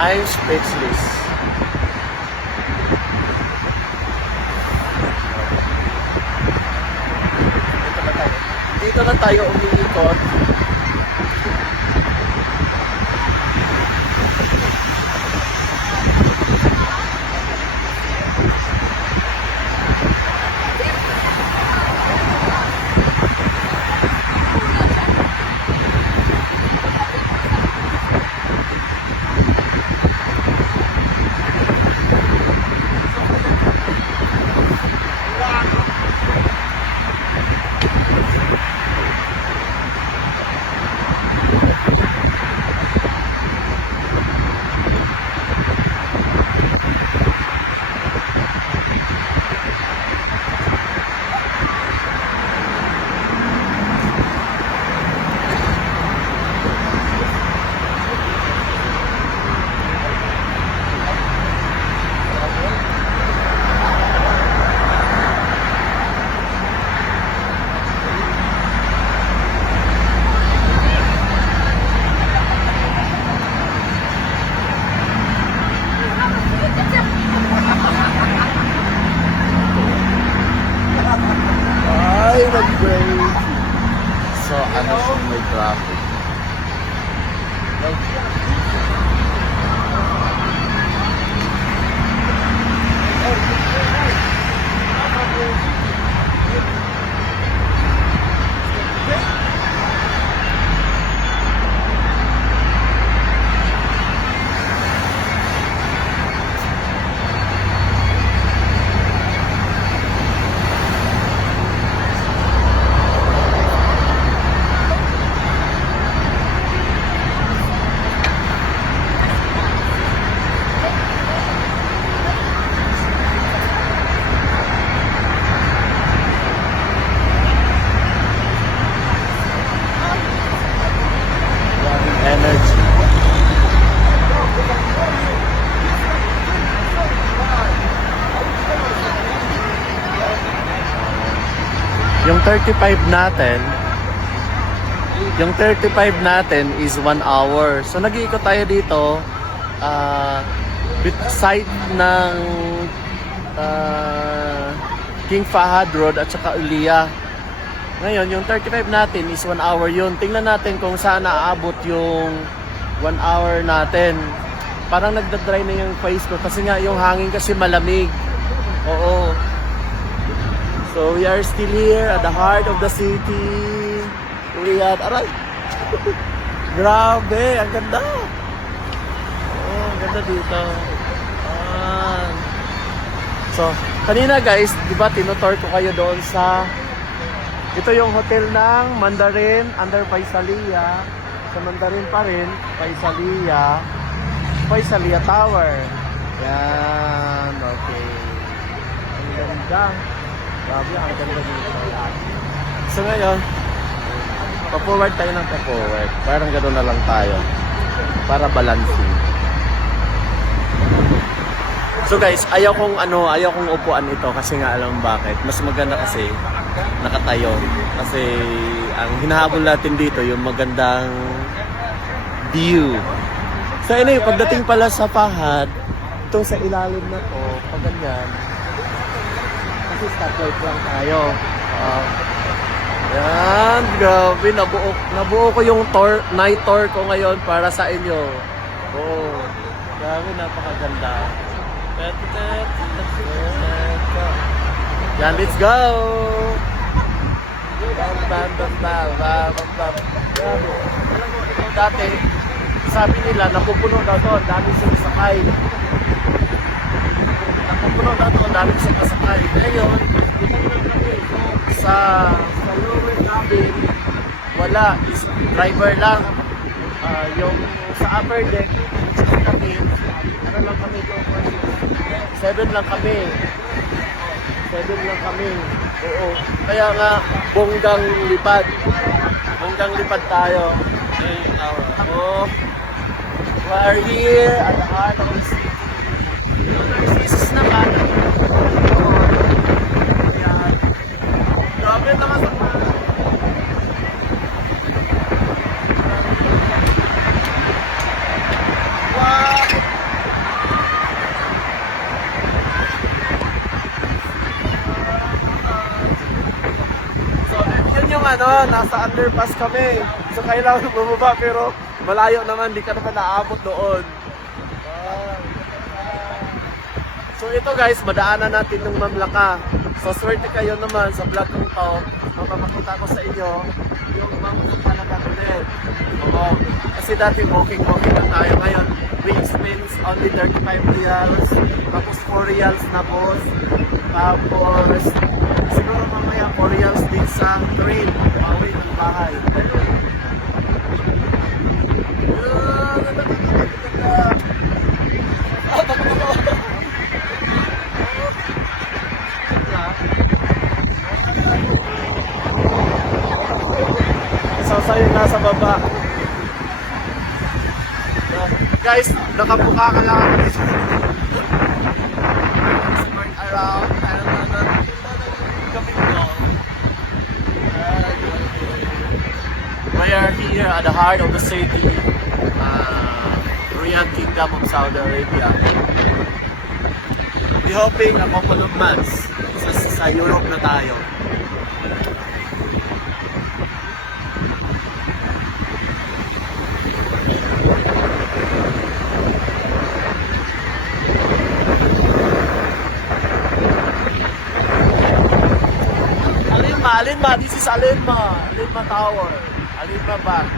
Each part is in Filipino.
I'm speechless. Dito na tayo umiikot. Ay, nag-break. So, ano siya, may traffic. Energy. Yung 35 natin is 1 hour. So nag-iikot tayo dito side ng King Fahad Road at saka Ulia. Ngayon, yung 35 natin is 1 hour yun. Tingnan natin kung saan naaabot yung 1 hour natin. Parang nagdadry na yung face ko kasi nga yung hangin kasi malamig. Oo. So we are still here at the heart of the city. Riyadh. Aray! Grabe! Ang ganda! Oo, ang ganda dito. So, kanina guys, di ba tinutour ko kayo doon sa ito yung hotel ng Mandarin under Faisalia. Sa Mandarin pa rin, Faisalia Tower. Yan, okay. Ang ganda. Grabe, ang ganda dito. So ngayon, pa-forward tayo ng pa-forward. Parang gano'n na lang tayo. Para balancing. So guys, ayaw kong upuan ito kasi nga alam bakit. Mas maganda kasi nakatayo. Kasi ang hinahabol natin dito yung magandang view. So anyway, pagdating pala sa Fahad, itong sa ilalim na to, pag ganyan, kasi stoplight lang tayo. Yan, grabe, nabuo ko yung night tour ko ngayon para sa inyo. Oh, grabe, napakaganda. Yan, let's go! Dati, sabi nila, napupuno daw to, dami sumasakay. Ngayon, sa lower cabin, wala, is driver lang. Yung sa upper deck, kami, ano lang kami ito? 7 lang kami. Oo. Kaya nga, bonggang lipad tayo. Oh, we are here at the heart of the city. This is naman. Yan. Grabe naman sa wow! nasa underpass kami. So kailangan bumaba pero malayo naman, di ka naman naabot doon. So ito guys, madaanan natin ng Mamlaka. So swerte kayo naman sa vlog kong to. Mapapakita ko sa inyo yung Mamlaka na natin. Kasi dati walking lang tayo ngayon. We expense only 35 reals. Tapos 4 reals na boss. Tapos siguro mamaya 4 reals din sa train. Pauwi ng bahay. Sasayo nasa baba. Guys, nakabuka ka lang ako dito. Smart around. We are here at the heart of the city, Riyadh Kingdom of Saudi Arabia. We hoping a couple of months sa Europe na tayo. Alinma, this is Alinma Tower, Alinma Bank.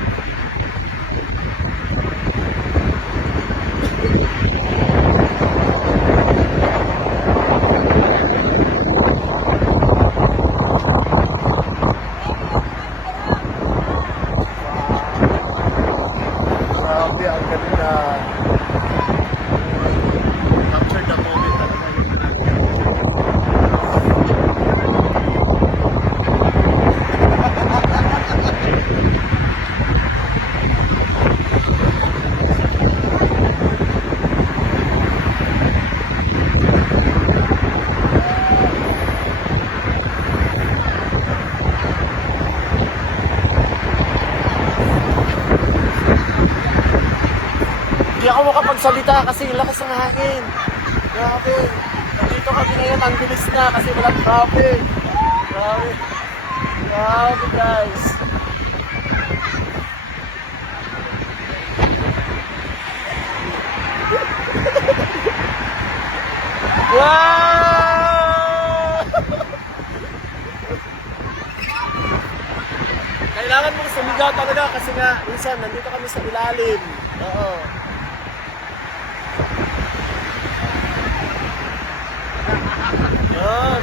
Grabe, ang ganda. Capture the moment talaga yung Hindi ako makapagsalita kasi yung lakas ng hangin. Grabe. Dito kami ngayon, ang bilis na kasi walang traffic. Grabe. Grabe guys. Wow! Kailangan mong sumigaw talaga kasi nga, minsan, nandito kami sa ilalim. Oo. Yan.